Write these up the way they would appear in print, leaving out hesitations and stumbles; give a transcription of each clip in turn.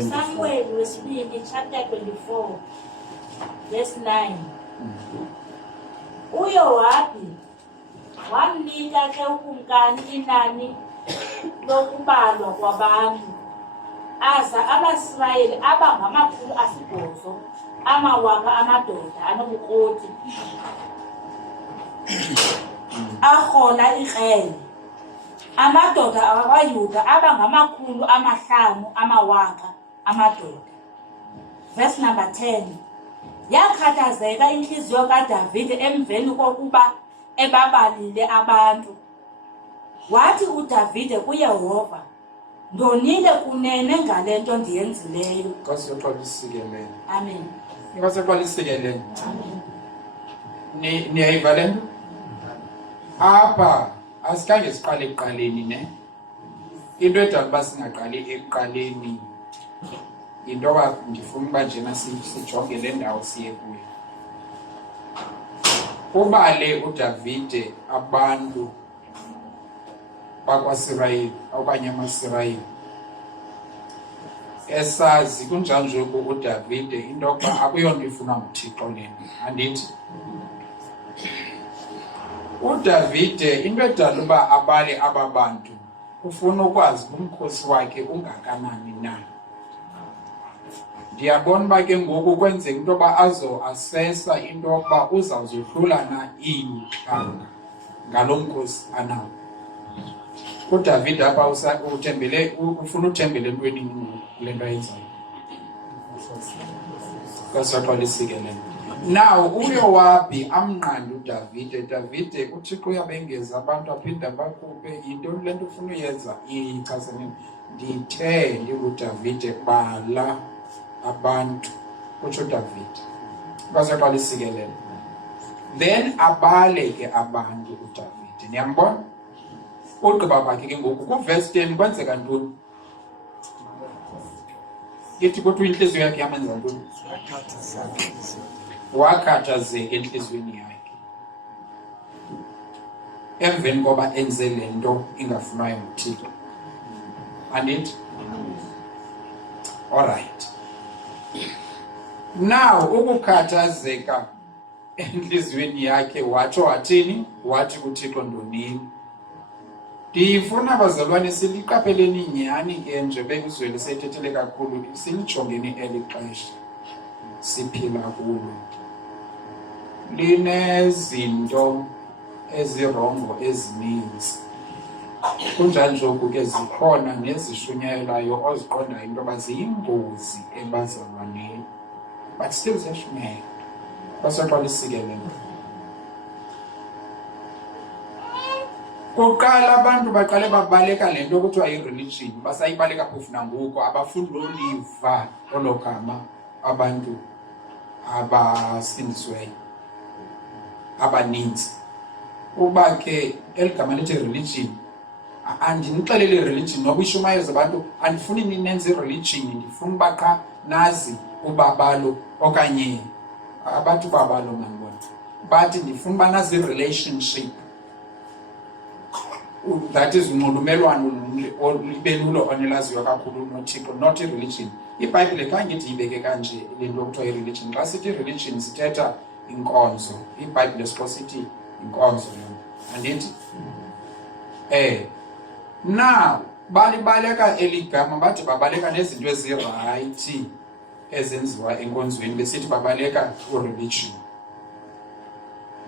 Samuel wesibili chapter 24 verse 9. Uyowabi wamnika ke ukumkani inani lokubalwa kwabantu aza abasirayeli abangamakhulu asibhozo amawaka amadoda anobukroti ahola ikrele amadoda abayuda abangamakhulu amahlanu amawaka amadoda. Verse number 10. Yakhathazeka inhliziyo kaDavide emveni kokuba ebabalile abantu. Wathi uDavide kuYehova, ndonile kunene ngale nto ndiyenzileyo. Inkosi yoxolisikelele. Amen. Inkosi yoxolisikelele. Amen. Niyayiva le nto? Apha asikange siqale ekuqaleni ne. Into edala uba singaqali ekuqaleni into yoba ndifuna uba njena sijonge le ndawo siye kuyo. Ubale uDavide abantu bakwaSirayeli okanye amaSirayeli esazi kunjani nje uDavide into yokuba akuyonto ifunwa nguThixo lena, andithi? uDavide into edala uba abale aba bantu ufuna ukwazi umkhosi wakhe ungakanani na. Ndiyabona uba ke ngoku kwenzeka into yoba azo-asesa into yokuba uzawuzohlula na iintlanga ngalo mkhosi anawo. uDavide apha ufuna uthembele entweni kule nto ayenzayo. Kwasaxolisikelele. Now uyowabi amnqande uDavide. Davide uThixo uyabengeza abantu aphinde bakhuphe yintoni le nto ufuna uyenza ichasene. Ndithe ndinguDavide bala abantu utsho uDavide. Kwasaxolisikelele. Then abale ke abantu uDavide. Niyambona? Ugqiba kwakhe ke ngoku kuverse 10 kwenzeka ntoni? Yithi kodwa inhliziyo yakhe yamenza ntoni? Wakhathazeka enhliziyweni yakhe emveni koba enze le nto ingafunwayo nguThixo. Andithi? Alright. Now ukukhathazeka enhliziyweni yakhe watsho wathini? Wathi kuThixo ndonini. Ndifuna bazalwane siliqapheleni nyhani ke nje bekuzwele sethethele kakhulu silijongeni eli xesha siphila kulo. Linezinto ezirongo ezininzi. Kunjani nje ke zikhona nezishunyayelayo oziqondayo into yoba ziyingozi ebazalwaneni. But still ziyashunyayela. Kwasaxolisikelele. Kuqala abantu baqale babaleka le nto kuthiwa yi-religion. Basayibaleka phofu nangoku abafuni loliva olo gama abantu abasindisiweyo abaninzi. Uba ke eli gama lithi religion, andinixelele religion noba ishumayeza abantu, andifuni ninenze religion, ndifuna uba qha nazi ubabalo okanye abantu babalo manibona. But ndifuna uba nazi relationship. That is unxulumelwano libe lulo onelaziyo kakhulu noThixo, not religion. iBhayibhile khange ithi ibeke kanje le nto kuthiwa i-religion. Xa sithi religion sithetha inkonzo. iBhayibhile sixo sithi inkonzo yona, andithi? Now balibaleka eli gama bathi babaleka nezinto ezirayithi ezenziwa enkonzweni besithi babaleka u-religion.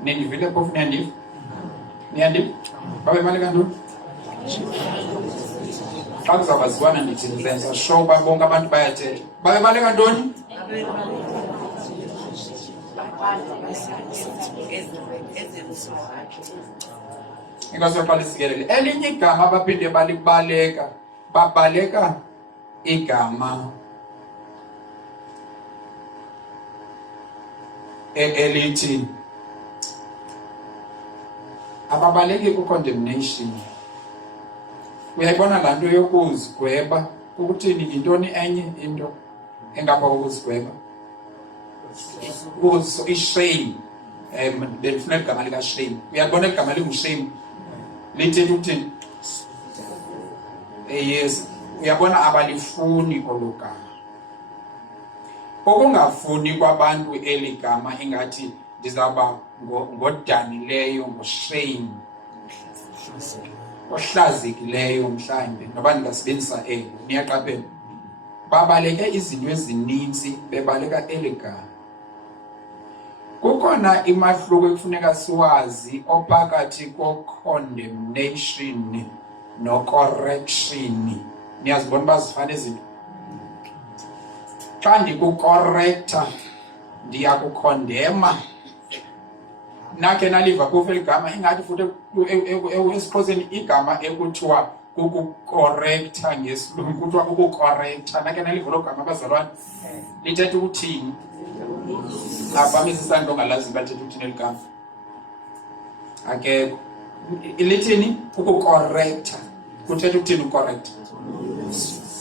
Nindivile phofu niyandiva? Niyandiva? Babebaleka ntoni? Xa kuzawubaziwana ndithi ndizenza sure uba bonke abantu bayathetha. Babebaleka ntoni? Inkosi yoxolisikelele. Elinye igama abaphinde balibaleka, babaleka igama elithi ababaleki ku-condemnation. Uyayibona laa nto yokuzigweba kukuthini? Yintoni enye into engapha kokuzigweba? I-shame. Belifuna igama lika-shame. Uyalibona igama lingu-shame lithetha ukuthini? Yes. Uyabona abalifuni olo gama. Ukungafuni kwabantu eli gama ingathi ndizawuba ngodanileyo, ngoshame, ohlazekileyo mhlawumbi, noba ndingasebenzisa elo. Niyaqaphela? Babaleke izinto ezininzi bebaleka eli gama. Kukhona imahluko ekufuneka siwazi ophakathi ko-condemnation no-correction. Niyazibona uba zifana izinto? Xa ndikukorektha ndiyakukhondema. Nakhe naliva kufa eli gama ingathi futhi esiXhoseni igama ekuthiwa kukukorektha ngesilungu kuthiwa kukukorektha. Nakhe naliva lo gama abazalwane lithetha ukuthini? Abamisa isandla ongalazi bathetha ukuthini eli gama. Akekho. Lithini? Ukukorektha. Kuthetha ukuthini ukorektha?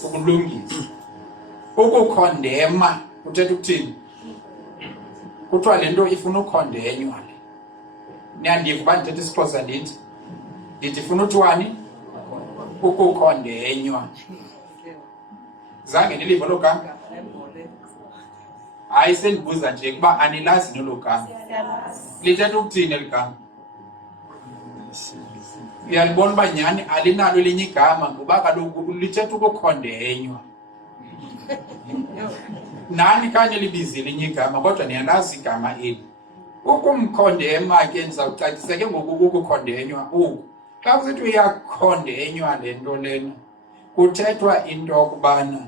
Ukulungisa. Ukukhondema kuthetha ukuthini? Kuthiwa le nto ifuna ukhondenywa le. Niyandiva uba ndithetha isiXhosa ndithi ifuna uthiwani? Ukukhondenywa. Zange niliva lo gama? Hayi, sendibuza nje kuba anilazi nolo gama. Lithetha ukuthini eli gama? Uyalibona uba nyhani alinalo elinye igama ngoba kaloku lithetha ukukhondenywa. Nani kanye libize elinye igama kodwa niyalazi igama eli. Ukumkhondema ke ndizawucacisa ke ngoku ukukhondenywa oku. Xa kusithi uyakhondenywa le nto lena, kuthethwa into yokubana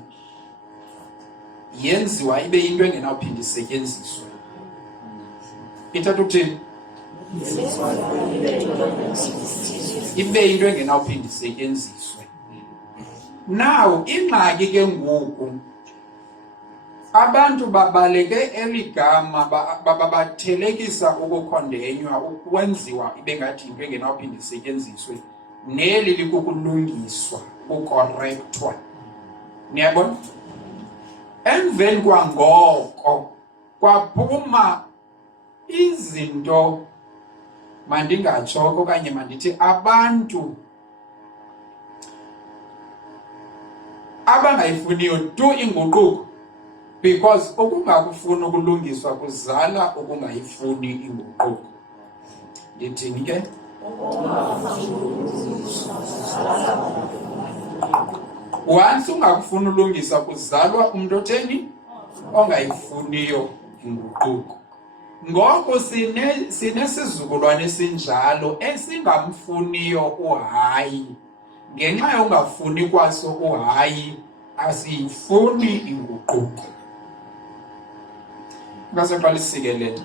yenziwa ibe into engenawuphinda isetyenziswe. Ithetha ukuthini? Ibe into engenawuphinda isetyenziswe. Now, ingxaki ke ngoku abantu babaleke eli gama bathelekisa ukukhondenywa ukwenziwa ibe ngathi into engenawuphinda isetyenziswe neli likukulungiswa, ukukorekthwa. Niyabona? Emveni kwangoko kwaphuma izinto, mandingatsho okanye mandithi abantu abangayifuniyo tu inguquko, because ukungakufuni ukulungiswa kuzala ukungayifuni inguquko. Ndithini ke? Once ungakufuni ulungisa kuzalwa umntu otheni? Ongayifuniyo inguquko. Ngoko sinesizukulwane esinjalo esingamfuniyo uhayi. Ngenxa yongafuni kwaso uhayi, asiyifuni inguquko. Ngaseqala isikelele.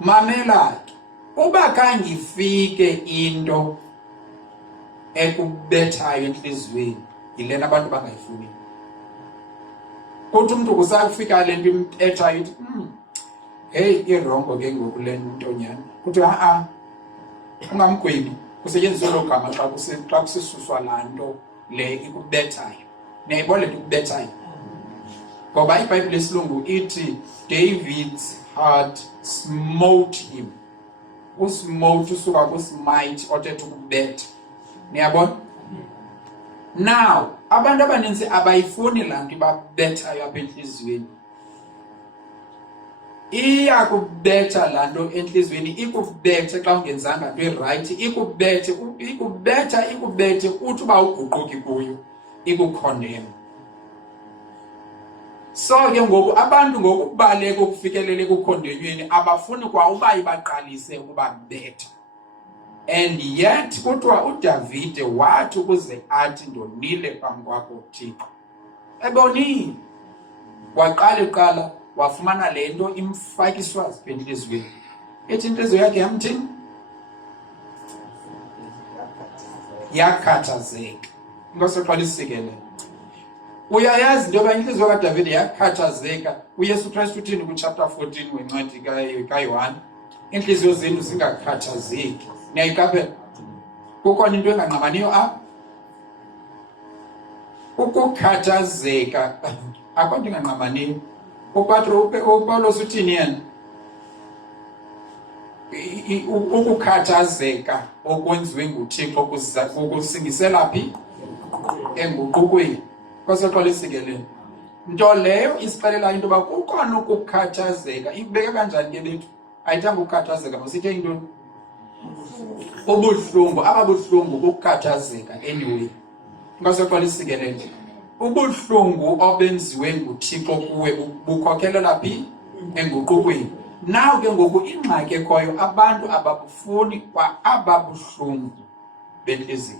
Mamela ke, uba kangifike into ekubethayo enhliziyweni, yilena abantu bangayifuni. Kuthi umntu kusakufika le nto imthethayo ithi, hey, irongo ke ngoku le nto nyana. Kuthi ungamgwebi, kusetyenziswa lo gama xa kusisuswa laa nto le ikubethayo. Niyayibona le nto ikubethayo? Ngoba iBhayibhile yesilungu ithi David's heart smote him. Usmote usuka kusmite othetha ukubetha. Niyabona? Now, abantu abaninzi abayifuni laa nto ibabethayo apha entliziyweni. Iyakubetha laa nto entliziyweni, ikubethe xa ungenzanga nto irayithi, ikubethe uthi uba uguquki kuyo, ikukhondema. So ke ngoku abantu ngokubaleka ukufikelela ekukhondenyweni abafuni kwa uba ibaqalise ukuba betha. And yet kuthiwa uDavide wathi ukuze athi ndonile phambi kwakho Thixo. Ebonile. Waqala wafumana le nto imfakiswa entliziyweni. Ethi inhliziyo yakhe yamthini? Yakhathazeka. Inkosi isikelele. Uyayazi into yoba inhliziyo kaDavide yakhathazeka. uYesu Kristu uthini kuchapter 14 wencwadi kaYohane? Inhliziyo zenu zingakhathazeki. Niyayiqaphela? Kukhona into engangqamaniyo apha. Ukukhathazeka akho nto ingangqamaniyo. uPawulos uthini yena? Ukukhathazeka okwenziwe nguThixo kusingisela phi? Enguqukweni. Kwaseqala isikelele. nto leyo isixelela into yoba kukhona ukukhathazeka. Ikubeka kanjani ke bethu? Ayithanga ukukhathazeka, masithe into ubuhlungu. Ababuhlungu kukukhathazeka. Anyway, ingasoqala isikelele. Ubuhlungu obenziwe nguThixo kuwe bukhokelela phi? Enguqukweni. Naw ke ngoku ingxaki ekhoyo, abantu ababufuni kwa ababuhlungu bentliziyo.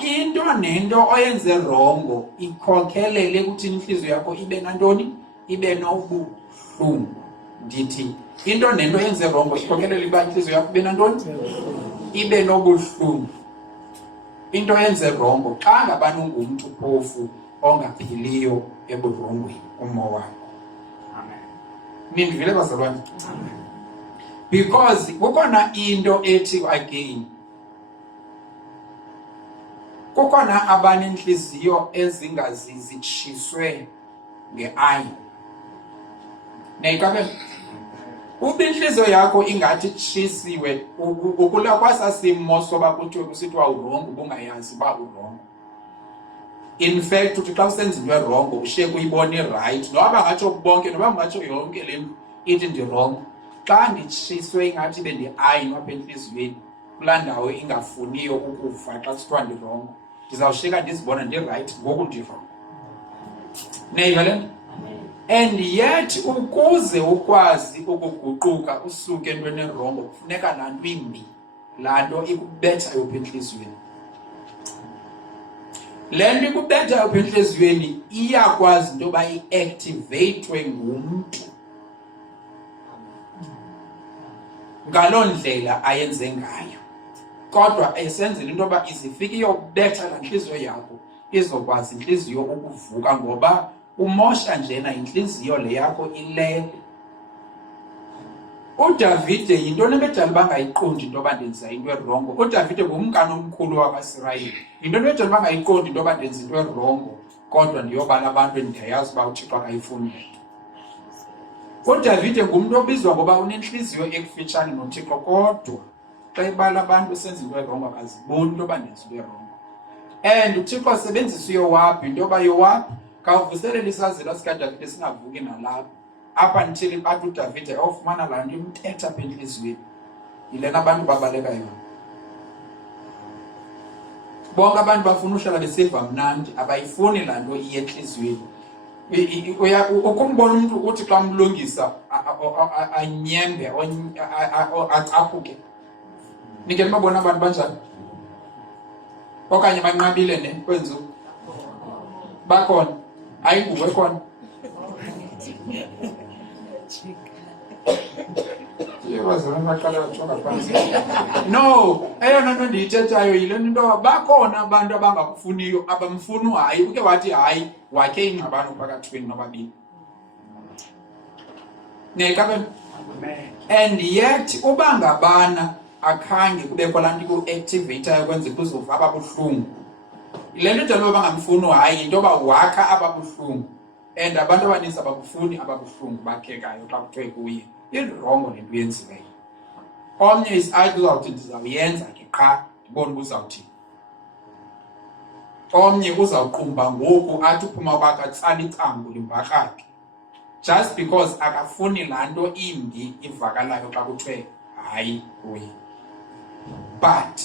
Into nento oyenze rongo ikhokhelele ukuthi inhliziyo yakho ibe nantoni? Ibe nobuhlungu. Ndithi into nento oyenze rongo ikhokhelele uba inhliziyo yakho ibe nantoni? Ibe nobuhlungu. Into oyenze rongo xa ngabani ungumntu phofu ongaphiliyo eburongweni umo wakho. Amen. Nindivile bazalwane? Amen. Because kukhona into ethi again, kukhona abanenhliziyo ezingazitshiswe nge-iron. Neyikabe uba inhliziyo yakho ingathi tshisiwe, ukula kwasasimo soba kuthiwe kusithiwa urongo ubungayazi uba urongo. In fact uthi xa usenza into erongo ushiyeke uyibone right, noba ngatsho bonke, noba ngatsho yonke le nto ithi ndirongo. Xa nditshiswe ingathi bendi-ayinwa apha entliziyweni kulaa ndawo ingafuniyo ukufa xa kusithiwa ndirongo, ndizawushiyeka ndizibona ndirayithi ngoku ndirongo. Neyiva le nto? And yet ukuze ukwazi ukuguquka usuke entweni erongo kufuneka laa nto imbi, laa nto ikubethayo apha entliziyweni. Le nto ikubethayo apha entliziyweni iyakwazi into yoba i-activate ngumntu ngaloo ndlela ayenze ngayo. Kodwa esenzela into yoba izifike iyokubetha laa ntliziyo yakho, izokwazi intliziyo ukuvuka, ngoba umosha njena intliziyo le yakho ilele. uDavide yintoni ebedala bangayiqondi into yoba ndenza into erongo? uDavide ngumkani omkhulu wakwaIsrayeli. Yintoni ebedala bangayiqondi into yoba ndenza into erongo kodwa ndiyobala abantu endiyayazi uba uThixo akayifuni le nto? uDavide ngumntu obizwa ngoba unenhliziyo ekufitshane noThixo, kodwa xa ibala abantu usenza into erongo akaziboni into yoba ndenza into erongo. And uThixo asebenzisa uyowaphi into yoba yowaphi khawuvuselele isazela sikaDavide singavuki nalapho. Apha until bathi uDavide awufumana laa nto imthetha apha entliziyweni, yilena abantu babaleka yona. Bonke abantu bafuna uhlala besiva mnandi, abayifuni laa nto iye entliziyweni. Ukumbona umntu uthi xa mlungisa anyembe acaphuke. Nikhe nibabona abantu banjani? Okanye banqabile ne kwenzu? Bakhona? Hayi nguwe khona? No, eyona nto ndiyithethayo yile nto yoba bakhona abantu abangakufuniyo, abamfuni hayi. Uke wathi hayi wakhe ingxabano phakathi kwenu nobabini. Amen. And yet uba ngabana akhange kubekho laa nto iku-activateayo kwenze kuzova ababuhlungu, yile nto njengoba bangamfuni hayi yinto yoba wakha ababuhlungu. And abantu abaninzi abakufuni ababuhlungu bakhekayo xa kuthiwe kuye irongo le nto uyenzileyo. Omnye athi uzawuthi ndizawuyenza ke qha ndibone uba uzawuthini. Omnye uzawuqumba ngoku athi uphuma kwakatsala icango limbakrakhe, just because akafuni laa nto imbi ivakalayo xa kuthiwe hayi kuye. But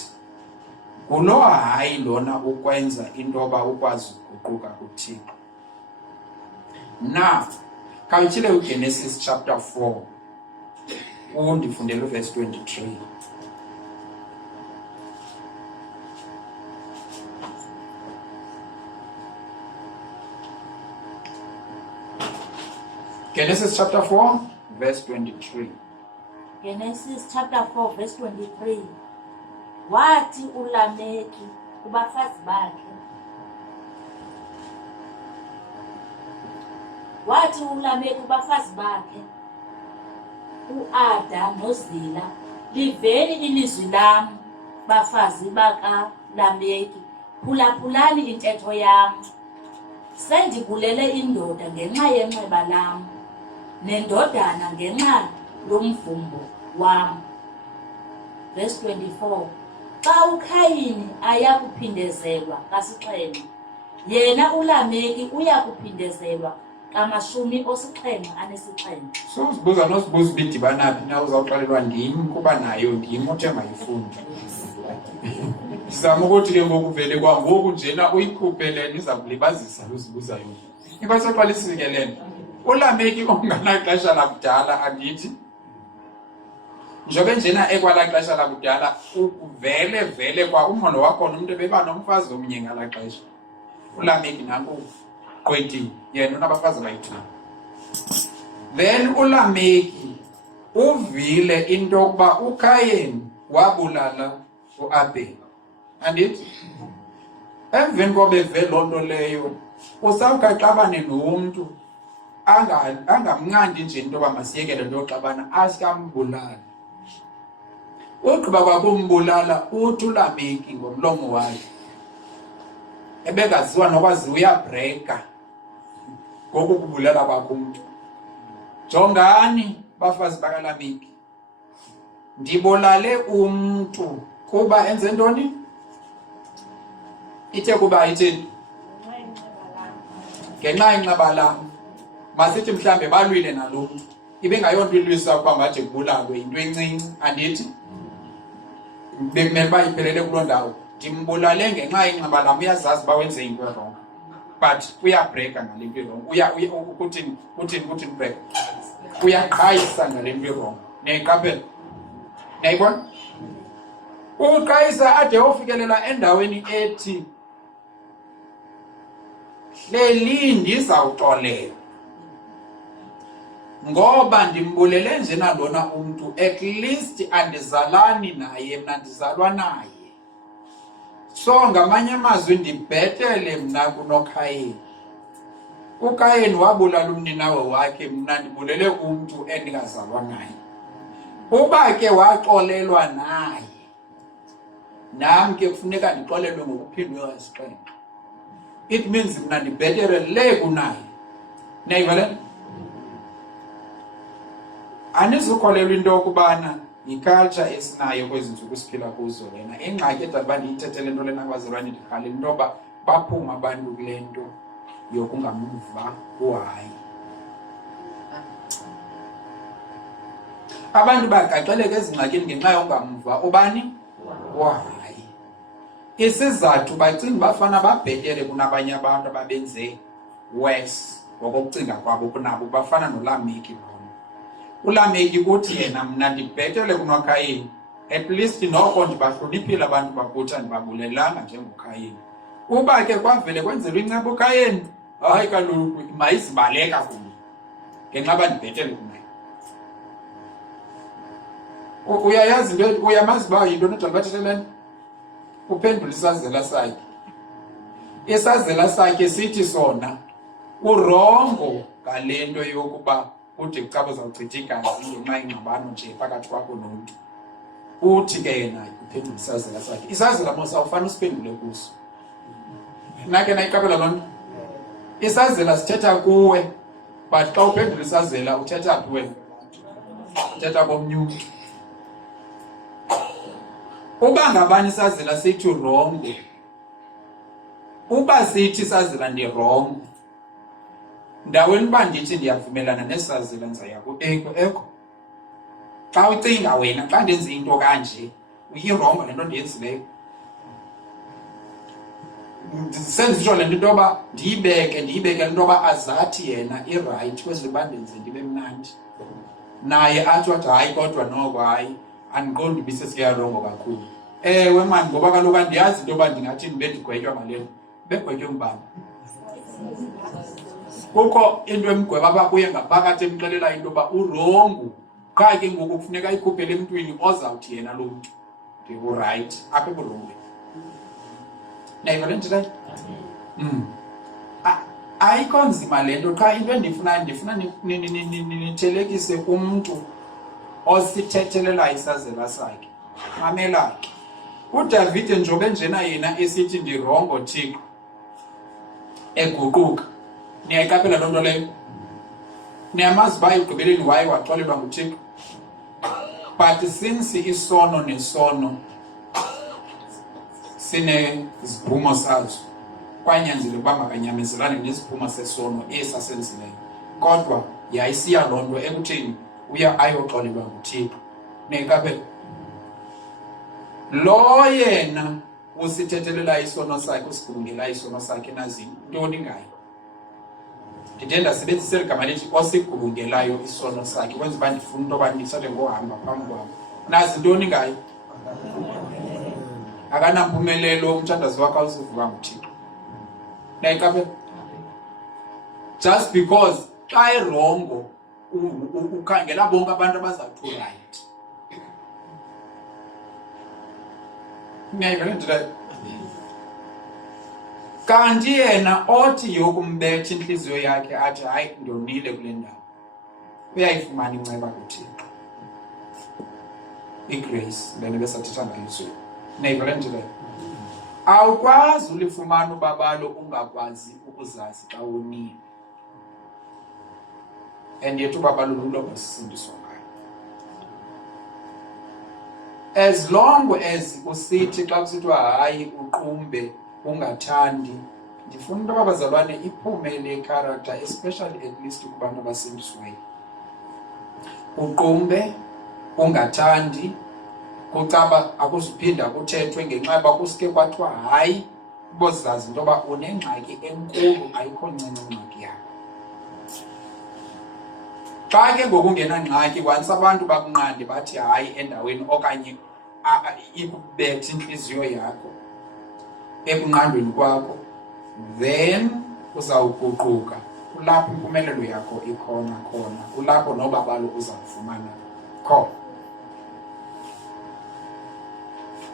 ngulo hayi lona ukwenza into yoba ukwazi ukuguquka kuThixo. Now, khawutyhile uGenesis chapter 4. Undifundele verse 23. Genesis chapter 4, verse 23. Genesis chapter 4 verse 23. Wathi uLameki kubafazi bakhe, wathi uLameki kubafazi bakhe uAda noZila, liveni ilizwi lam, bafazi bakaLameki, phulaphulani intetho yam. Sendibulele indoda ngenxa yenxeba lam, nendodana ngenxa yomvumbo wam. Verse 24. Xa uKayini aya kuphindezelwa kasixhenxe, yena uLameki uya kuphindezelwa ka-77. So uzibuza nosibuza bidibanaphi na uzawuxelelwa ndim kuba nayo ndim othe mayifunde. Sizama ukuthi ke ngoku vele kwangoku njena uyikhuphe le iza kulibazisa uzibuza yona. Inkosi eqalisike le nto. uLameki onganaxesha lakudala andithi njobe njena ekwala xesha lakudala vele kwa umhono wakhona umuntu ebeba nomfazi omnye ngala xesha. uLameki nanku gqwedi yena unabafazi bayi-2. Then uLameki uvile into yokuba uKayini wabulala uAbheli. Andithi emveni kobeve loo nto leyo usawukaxabane nomntu angamnqandi nje into yoba masiyekele nto yoxabana asikambulala. Ugqiba kwakumbulala uthi uLameki ngomlomo wakhe ebekaziwa nokwazi uyabhreka ngoku kubulala kwakho umntu. Jongani bafazi bakaLameki, ndibulale umntu kuba enze ntoni? Ithe kuba ithini? Ngenxa yenxeba lam. Masithi mhlambe balwile nalo mntu ibengayonto ilwisa ukuba ngathi kubulalwe into encinci. Andithi bekumele uba iphelele kuloo ndawo. Ndimbulale ngenxa yenxeba lam. Uyazazi uba wenze into erongo but uyabhreka ngale nto erongo. Kuthini break? Uyaqhayisa ngale nto erongo. Niyayiqaphela? Niyayibona? Uqhayisa ade ofikelela endaweni ethi hleli ndizawuxolela ngoba ndimbulele nje nalona umntu, at least andizalani naye, mna ndizalwa naye. So ngamanye amazwi ndibhetele mna kunoKayini. uKayini wabulala umninawe wakhe, mna ndibulele umntu endingazalwa naye. Uba ke waxolelwa naye, nam ke kufuneka ndixolelwe ngokuphindwe kasixhenxe. It means mna ndibhetere le kunaye. Niyayivale? Anizukholelwa into yokubana yiculture esinayo kwezi ntsuku siphila kuzo lena. Ingxaki edala uba ndiyithethele nto lena kwazalwane ndikhalela into yoba baphuma abantu kule nto yokungamuva uhayi. Abantu bagaxeleka ezingxakini ngenxa yokungamuva ubani? Uhayi. Isizathu bacinga bafana babhetere kunabanye abantu ababenze worse ngokokucinga kwabo kunabo, bafana noLameki. uLameki kuthi yena mna ndibhetele kunoKayini, at least noko ndibahloniphile abantu bakuthi andibabulelanga njengoKayini. Uba ke kwavele kwenzelwa inceba uKayini, hayi kaloku mayizibaleka kuyo ngenxa bandibhetele kunaye. Uyayazi into, uyamazi uba yintoni edala bathethelene? Uphendula isazela sakhe. Isazela sakhe sithi sona urongo ngale nto yokuba uthi kucaba uzawuchitha igazi ngenxa yengxabano nje phakathi kwakho nomntu. Uthi ke yena uphendula isazela sakhe. Isazela mosa ufana usiphendule kuso. Nake nayiqabela loo nto? Isazela sithetha kuwe, but xa uphendula isazela uthetha phi wena? Uthetha komnye umntu. Uba ngabani isazela sithi urongo, uba sithi isazela ndirongo, ndaweni uba ndithi ndiyavumelana nesazela nzaya eko xa ucinga wena xa ndenze into kanje uyirongo le nto ndiyenzileyo. Senzitsho le nto into yoba ndiyibeke le nto yoba azathi yena irayithi kwezi uba ndenze ndibe mnandi, naye athi wathi hayi kodwa noko hayi andiqondi ibisesikuyarongo kakhulu. Ewe mani, ngoba kaloku andiyazi into yoba ndingathi ndibe ndigwetywa ngale nto. Begwetywe ngubani? Kukho into emgweba apha kuye ngaphakathi emxelela into yoba urongo, qha ke ngoku kufuneka ayikhuphele emntwini ozawuthi yena lo mntu ndiurayithi apha eburongweni. Nayiva le nto leyo? Ayikho nzima le nto, qha into ndifuna nithelekise umntu osithethelelayo isazela sakhe. Mamela ke, uDavide njobe njena yena esithi ndirongo Thixo eguquka. Niyayiqaphela loo nto leyo? Niyamazi uba ekugqibeleni waye waxolelwa nguThixo. But since isono nesono sineziphumo sazo, kwanyanzeleka ukuba makanyamezelane nesiphumo sesono esasenzileyo, kodwa yayisiya loo nto ekutheni uya ayoxolelwa nguThixo. Nekaphela lo yena usithethelela isono sakhe, usigubungela isono sakhe, nazi ntoni ngayo. Ndide ndasebenzisa eli gama lithi osigubungelayo isono sakhe, kwenza uba ndifuna into yoba ndithathe ngohamba phambi kwam. Nazi ntoni ngayo? Akanampumelelo umthandazo wakhe awusivuka nguThixo. Nayiqaphela? Just because xa erongo ukhangela bonke abantu abazawuthi right. Niyayivela nje. Kanti yena othi yokumbetha inhliziyo yakhe athi hayi ndonile kule ndawo, uyayifumana inceba kuThixo. Igrace lena besathetha ngayo izolo. Niyayivela nje. Awukwazi ulifumana ubabalo ungakwazi ukuzazi xa unile. And yethu ubabalo lulo ngesisindiswa ngayo. As long as usithi xa kusithiwa hayi uqumbe ungathandi, ndifuna into abazalwane iphume le character, especially at least kubantu abasindiswayo. Uqumbe ungathandi, kucaba akuzuphinda kuthethwe ngenxa yoba kusike kwathiwa hayi, bozazi into yoba unengxaki enkulu, ayikho ncinci ingxaki yakho. Xa ke ngokungena ngxaki, once abantu bakunqande bathi hayi endaweni okanye ikubetha inhliziyo yakho ekunqandweni kwakho, then uzawuguquka. Kulapho impumelelo yakho ikhona khona, kulapho nobabalo uzawufumana khona.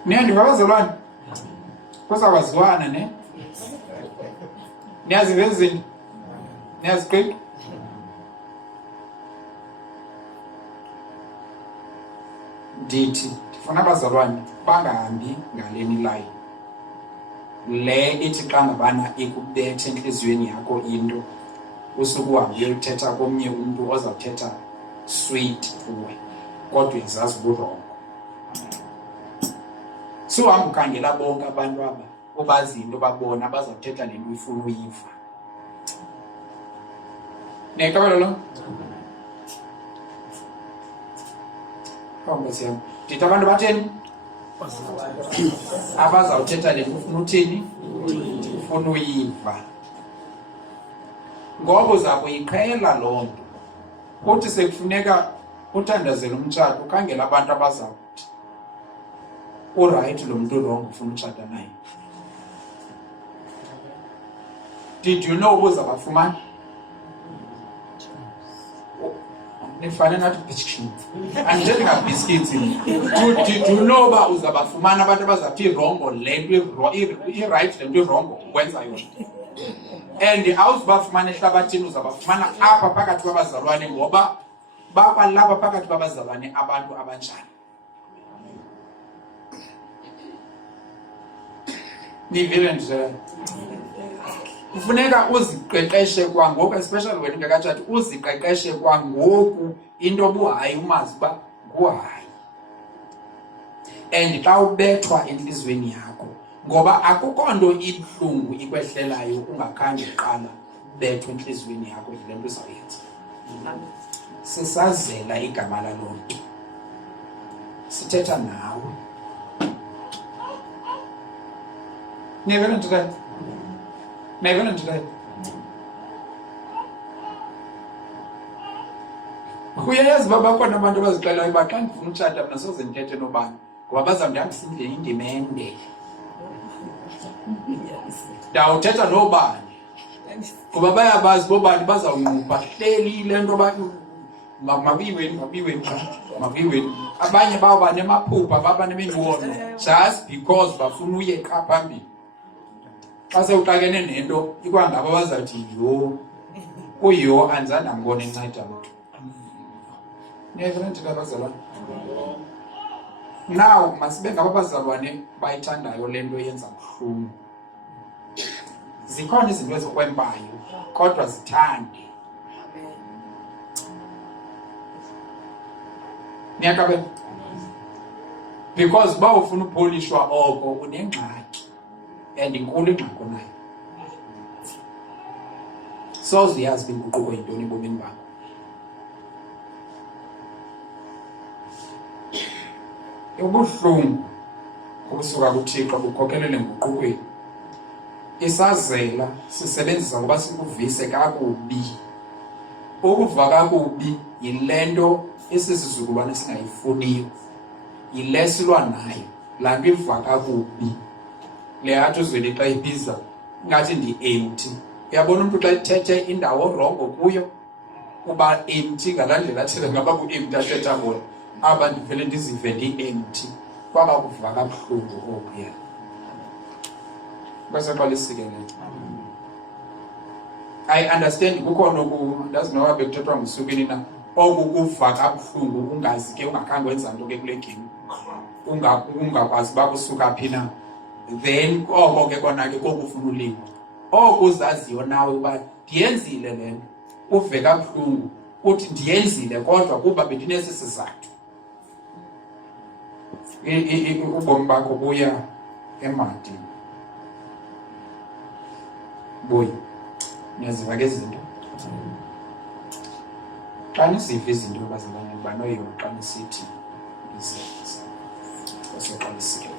Niyandiva bazalwane? Kuzawazwana ne? Niyaziva izinto? Niyaziqiqa? Ndithi ndifuna abazalwane bangahambi ngaleni line le ithi xa ngabana ikubethe enhliziyweni yakho into, usuke uhambe uyothetha komnye umntu ozawuthetha sweet kuwe, kodwa uyazazi uburongo. Suhamba ukhangela bonke abantu aba obazi into babona bazawuthetha le nto uyifuna uyiva. Niyaqabela lo? Nkosi, ndithi abantu batheni? Abazawuthetha le nto ufuna uthini? Ufuna uyiva. Ngoba uza kuyiqhela loo nto. Kuthi sekufuneka uthandazele umtshato, ukhangela abantu abazawuthi urayithi lo muntu wrong ufuna utshata naye. Did you know uzabafumana? Nifane nathi biscuits. Andithethi ngabiscuits. Did you know uba uzabafumana abantu abazathi irongo le nto i-right le nto irongo ukwenza yona? And awuzibafumana ehlabathini, uzabafumana apha phakathi kwabazalwane, ngoba bakwalapha phakathi kwabazalwane abantu abanjani. Nivile nje. Kufuneka uziqeqeshe kwangoku, especially wena ungekatshati, uziqeqeshe kwangoku into obuhayi umazi uba nguhayi. And xa ubethwa enhliziyweni yakho, ngoba akukho nto ibuhlungu ikwehlelayo ungakhange uqala ubethwa enhliziyweni yakho, yile nto uzawuyenza. Sisazela igama laloo nto, sithetha nawe. Niyavela nto leyo? Niyavela nto leyo? Uyayazi uba bakhona abantu abazixelayo uba xa ndifuna utshata mna soze ndithethe nobani, ngoba bazawundihambisa indimende. Ndawuthetha nobani ngoba bayabazi bobani bazawunqupha hleli le nto makuyiweni. Abanye baba nemaphupha, baba neminqwono, just because bafuna uye qha phambili. Xa sewuxakene nento ikwangabo bazawuthi yho, uyo anzange ambone inceda mntu. Niyayivela nto abazalwane? Now masibe ngabo abazalwane bayithandayo le nto yenza buhlungu. Zikhona izinto ezikrwembayo kodwa zithande. Niyaqabela? Because uba ufuna upolishwa oko unengxaki, and inkulu ingxaki onayo. soze uyazi inguquko yintoni ebomini bakho. Ubuhlungu obusuka kuThixo bukhokelele enguqukweni. Isazela sisebenzisa ngoba sikuvise kakubi. Ukuva kakubi yilento isisizukulwane esingayifuniyo. Yile silwa nayo, laa nto iva kakubi. Le athi uzwele xa ibiza ngathi ndi-empty. Uyabona umntu xa ethethe indawo rongo kuyo uba empty ngalaa ndlela athile ngaba ku-empty athetha bona. Aba ndivele ndizive ndi-empty. Kwaba kuva kabuhlungu okuya. Bese xa lisikelele. I understand kukhona andazi noba bekuthethwa ngusukini na okukuva kabuhlungu ungazi ke ungakhange wenza nto ke kule game. Ungakwazi uba kusuka phi na. Then oko ke kona ke kokufuna ulima. Oku uzaziyo nawe uba ndiyenzile le nto. Uve kabuhlungu uthi ndiyenzile kodwa kuba bendinesi sizathu. Ubomi bakho buya emadini. Boy, niyaziva ke izinto. Xa nisiva izinto bazalwane banoyiyo xa nisithi izenza. Bese xa nisike